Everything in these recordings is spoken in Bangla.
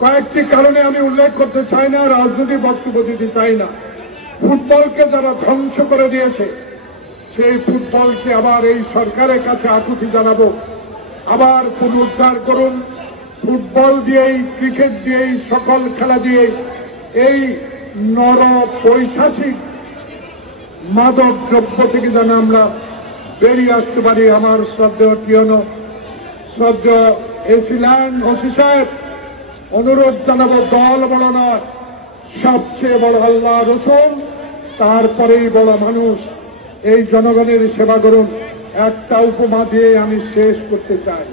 কয়েকটি কারণে আমি উল্লেখ করতে চাই না, রাজনৈতিক বক্তব্য দিতে চাই না। ফুটবলকে যারা ধ্বংস করে দিয়েছে, সেই ফুটবলকে আবার এই সরকারের কাছে আকুতি জানাবো, আবার পুনরুদ্ধার করুন। ফুটবল দিয়েই, ক্রিকেট দিয়েই, সকল খেলা দিয়ে এই নর পৈশাচিক মাদক দ্রব্য থেকে যেন আমরা বেরিয়ে আসতে পারি। আমার শ্রদ্ধেয় শ্রদ্ধেয় এসিল্যান্ড ওসি সাহেব, অনুরোধ জানাবো, দল বড় নয়, সবচেয়ে বড় আল্লাহ রসুল, তারপরেই বড় মানুষ। এই জনগণের সেবা করুন। একটা উপমা দিয়ে আমি শেষ করতে চাই।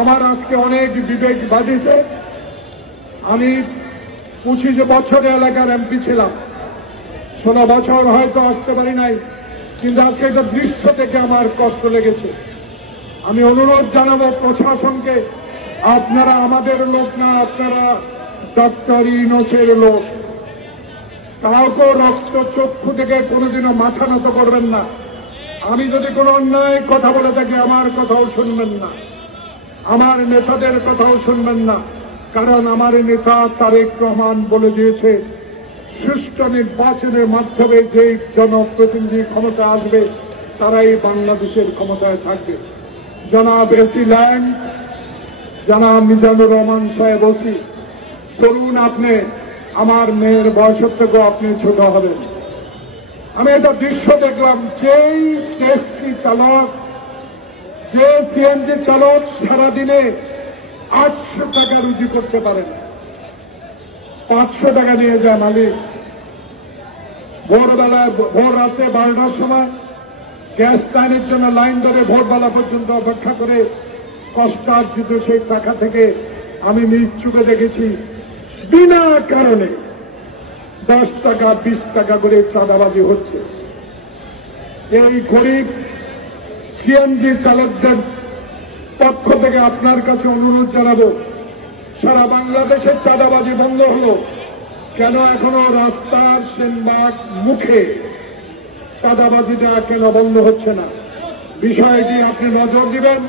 আমার আজকে অনেক বিবেক বাঁধিছে। আমি 25 বছর এলাকার এমপি ছিলাম, 16 বছর হয়তো আসতে পারি নাই, কিন্তু আজকে একটা দৃশ্য থেকে আমার কষ্ট লেগেছে। আমি অনুরোধ জানাবো প্রশাসনকে, আপনারা আমাদের লোক না, আপনারা ডক্টর ইউনূসের লোক। কাউকে রক্ত চক্ষু থেকে কোনোদিনও মাথা নত করবেন না। আমি যদি কোনো অন্যায় কথা বলে থাকি, আমার কথাও শুনবেন না, আমার নেতাদের কথাও শুনবেন না। কারণ আমার নেতা তারেক রহমান বলে দিয়েছে, সুষ্ঠু নির্বাচনের মাধ্যমে যেই জনপ্রতিনিধি ক্ষমতা আসবে, তারাই বাংলাদেশের ক্ষমতায় থাকবে। জনাব এসিল্যান্ড, জনাব মিজানুর রহমান সাহেব ওসি, তরুণ আপনি, আমার মেয়ের বয়সের থেকেও আপনি ছোট হবেন। আমি একটা দৃশ্য দেখলাম, যেই ট্যাক্সি চালক, যে সিএনজি চালক সারাদিনে 800 টাকা রুজি করতে পারেন, 500 টাকা নিয়ে যায় মালিক। ভোরবেলায়, ভোর রাতে 12টার সময় গ্যাস লাইনের জন্য লাইন ধরে ভোরবেলা পর্যন্ত অপেক্ষা করে কষ্টার্জিত সেই টাকা থেকে আমি নিজ চোখে দেখেছি বিনা কারণে 10 টাকা 20 টাকা করে চাঁদাবাজি হচ্ছে। এই গরিব সিএনজি চালকদের পক্ষ থেকে আপনার কাছে অনুরোধ জানাবো, সারা বাংলাদেশের চাঁদাবাজি বন্ধ হলো, কেন এখনো রাস্তার সেনবাগ মুখে চাঁদাবাজিটা কেন বন্ধ হচ্ছে না? বিষয়টি আপনি নজর দিবেন।